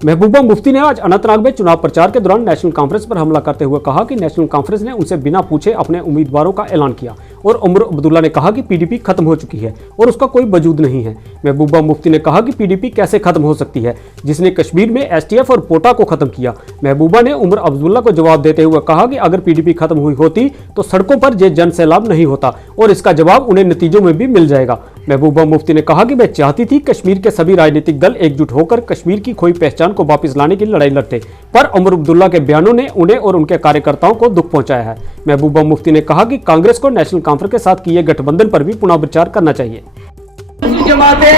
महबूबा मुफ्ती ने आज अनंतनाग में चुनाव प्रचार के दौरान नेशनल कॉन्फ्रेंस पर हमला करते हुए कहा कि नेशनल कॉन्फ्रेंस ने उनसे बिना पूछे अपने उम्मीदवारों का ऐलान किया और उमर अब्दुल्ला ने कहा कि पीडीपी खत्म हो चुकी है और उसका कोई वजूद नहीं है। महबूबा मुफ्ती ने कहा कि पीडीपी कैसे खत्म हो सकती है जिसने कश्मीर में एसटीएफ और पोटा को खत्म किया। महबूबा ने उमर अब्दुल्ला को जवाब देते हुए कहा कि अगर पीडीपी खत्म हुई होती तो सड़कों पर ये जन सैलाब नहीं होता और इसका जवाब उन्हें नतीजों में भी मिल जाएगा। महबूबा मुफ्ती ने कहा कि मैं चाहती थी कश्मीर के सभी राजनीतिक दल एकजुट होकर कश्मीर की खोई पहचान को वापस लाने की लड़ाई लड़ते, पर उमर अब्दुल्ला के बयानों ने उन्हें और उनके कार्यकर्ताओं को दुख पहुंचाया है। महबूबा मुफ्ती ने कहा कि कांग्रेस को नेशनल कॉन्फ्रेंस के साथ किए गठबंधन पर भी पुनः विचार करना चाहिए। जमातें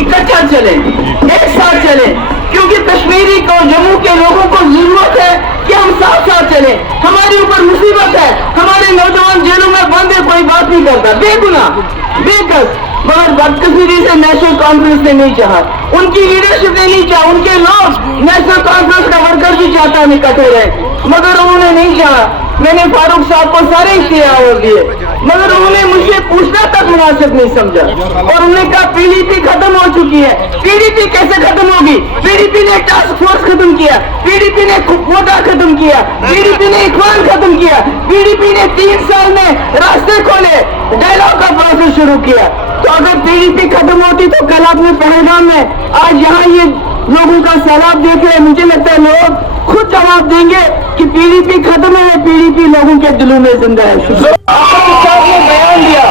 इकट्ठा चले, एक साथ चले, क्योंकि कश्मीरी को, जम्मू के लोगों को जरूरत है कि हम साथ साथ चले। हमारे ऊपर मुसीबत है, हमारे नौजवान जेलों में बंद है, कोई बात नहीं करता, बेगुनाह बेकस, मगर बदकिस्मती से नेशनल कॉन्फ्रेंस ने नहीं चाहा, उनकी लीडरशिप ने नहीं चाहा, उनके लोग नेशनल कॉन्फ्रेंस का वर्कर भी चाहता है इकट्ठे रहे, मगर उन्होंने नहीं चाहा। मैंने फारूक साहब को सारे इख्तियार दिए, मगर उन्होंने मुझे पूछना तक मुनासिब नहीं समझा और उन्होंने कहा पीडीपी खत्म हो चुकी है। पीडीपी कैसे खत्म होगी? पीडीपी ने टास्क फोर्स खत्म किया, पीडीपी ने कोटा खत्म किया, पीडीपी ने इखवान खत्म किया, पीडीपी ने 3 साल में रास्ते खोले, डायलॉग का प्रोसेस शुरू किया। तो अगर पीडीपी खत्म होती तो कल आपने पहलगाम में, आज यहाँ ये लोगों का सैलाब देख रहे, मुझे लगता है लोग खुद जवाब देंगे कि पीडीपी खत्म है, पीडीपी लोगों के दिलों में जिंदा है। ने बयान दिया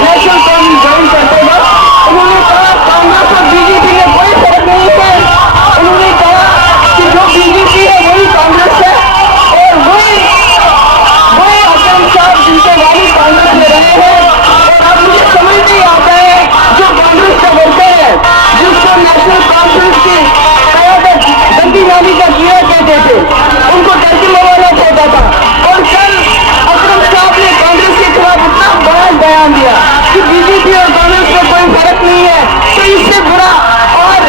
नेशनल कांग्रेस ज्वाइन करते वक्त, उन्होंने कहा कांग्रेस और बीजेपी में कोई फर्क नहीं है। उन्होंने कहा कि जो बीजेपी है वही कांग्रेस है और वही अकरम साहब जिनके वाली कांग्रेस में रहे हैं। और अब मुझे समझ नहीं आता है जो कांग्रेस का वर्कर है, जिसको नेशनल कॉन्फ्रेंस की कयादत गंदी नाली का किया कहते थे, उनको टर्की लगाना चाहता था। और कल अकरम साहब ने कांग्रेस के खिलाफ इतना बड़ा बयान दिया कि बीजेपी और कांग्रेस में कोई फर्क नहीं है, तो इससे बुरा और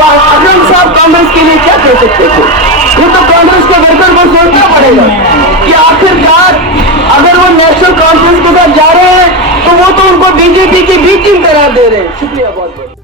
अकरम साहब कांग्रेस के लिए क्या कह सकते थे? ये तो कांग्रेस के वर्कर को सोचना पड़ेगा कि आखिरकार अगर वो नेशनल कॉन्फ्रेंस के साथ जा रहे हैं तो वो तो उनको बीजेपी की बी टीम करार दे रहे हैं। शुक्रिया बहुत बहुत।